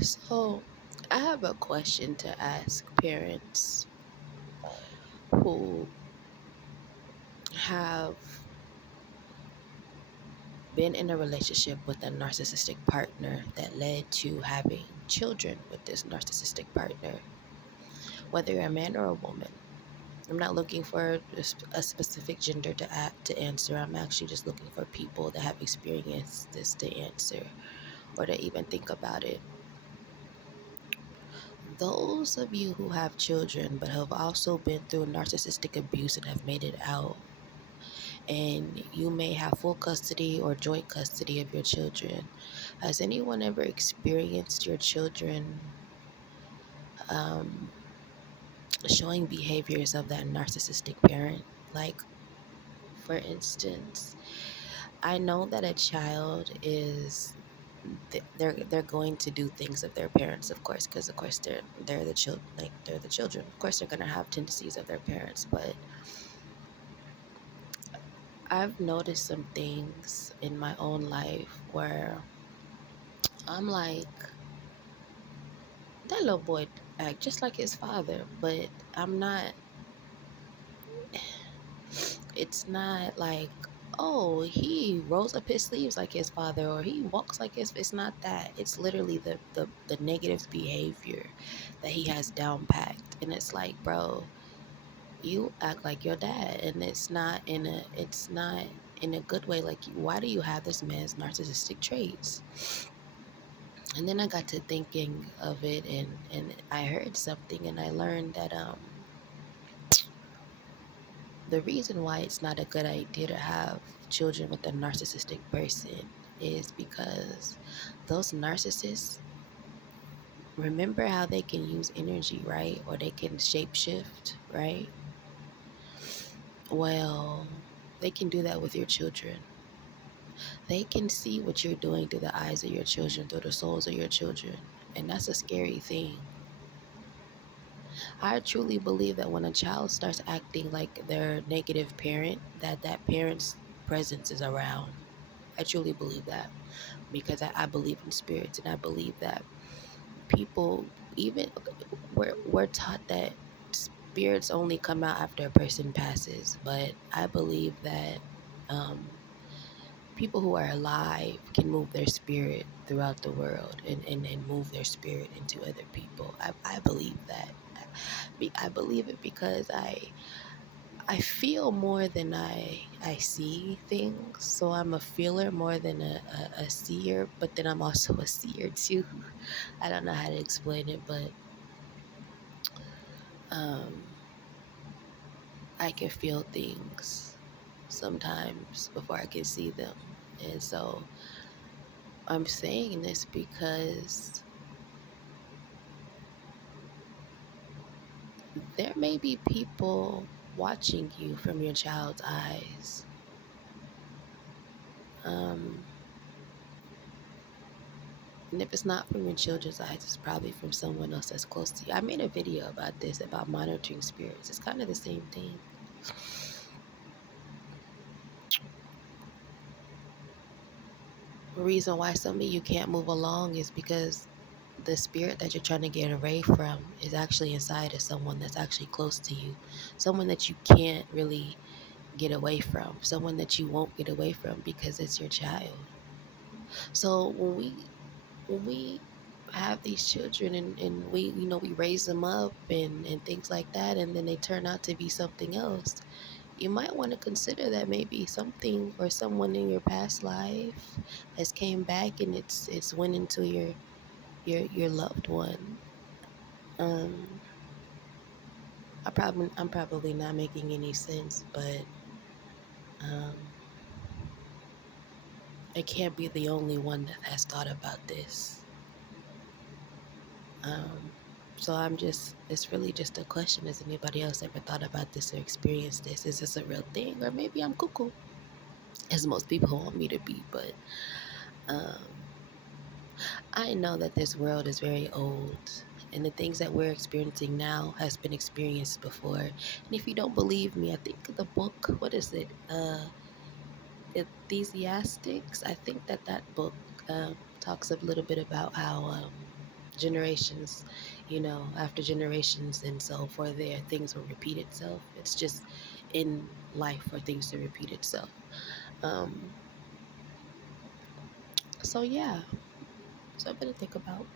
So, I have a question to ask parents who have been in a relationship with a narcissistic partner that led to having children with this narcissistic partner, whether you're a man or a woman. I'm not looking for a specific gender to answer. I'm actually just looking for people that have experienced this to answer or to even think about it. Those of you who have children but have also been through narcissistic abuse and have made it out, and you may have full custody or joint custody of your children. Has anyone ever experienced your children um, showing behaviors of that narcissistic parent? Like, for instance, I know that a child is they're going to do things of their parents, of course, because of course they're the children, like they're the children. Of course, they're gonna have tendencies of their parents, but I've noticed some things in my own life where I'm like, that little boy act just like his father, but I'm not, it's not like, oh, he rolls up his sleeves like his father or he walks like his, it's not that. It's literally the negative behavior that he has down packed. And it's like, bro, you act like your dad, and it's not in a good way. Like, why do you have this man's narcissistic traits? And then I got to thinking of it, and I heard something, and I learned that the reason why it's not a good idea to have children with a narcissistic person is because those narcissists, remember how they can use energy, right? Or they can shapeshift, right? Well, they can do that with your children. They can see what you're doing through the eyes of your children, through the souls of your children. And that's a scary thing. I truly believe that when a child starts acting like their negative parent, that parent's presence is around. I truly believe that because I believe in spirits, and I believe that people, even we're taught that spirits only come out after a person passes, but I believe that um, people who are alive can move their spirit throughout the world and move their spirit into other people. I believe that. I believe it because I feel more than I see things. So I'm a feeler more than a seer, but then I'm also a seer too. I don't know how to explain it, but um, I can feel things sometimes before I can see them. And so I'm saying this because there may be people watching you from your child's eyes. Um, And if it's not from your children's eyes, it's probably from someone else that's close to you. I made a video about this, about monitoring spirits. It's kind of the same thing. The reason why some of you can't move along is because the spirit that you're trying to get away from is actually inside of someone that's actually close to you. Someone that you can't really get away from. Someone that you won't get away from because it's your child. So when we have these children and we we raise them up and things like that, and then they turn out to be something else, you might want to consider that maybe something or someone in your past life has came back and it's went into your loved one. um I'm probably not making any sense, but um I can't be the only one that has thought about this. Um, so it's really just a question. Has anybody else ever thought about this or experienced this? Is this a real thing? Or maybe I'm cuckoo, as most people want me to be. But um, I know that this world is very old. And the things that we're experiencing now has been experienced before. And if you don't believe me, I think the book, what is it? Ecclesiastics. I think that book talks a little bit about how generations, after generations, and so for there things will repeat itself. It's just in life for things to repeat itself. Um, so yeah, something to think about.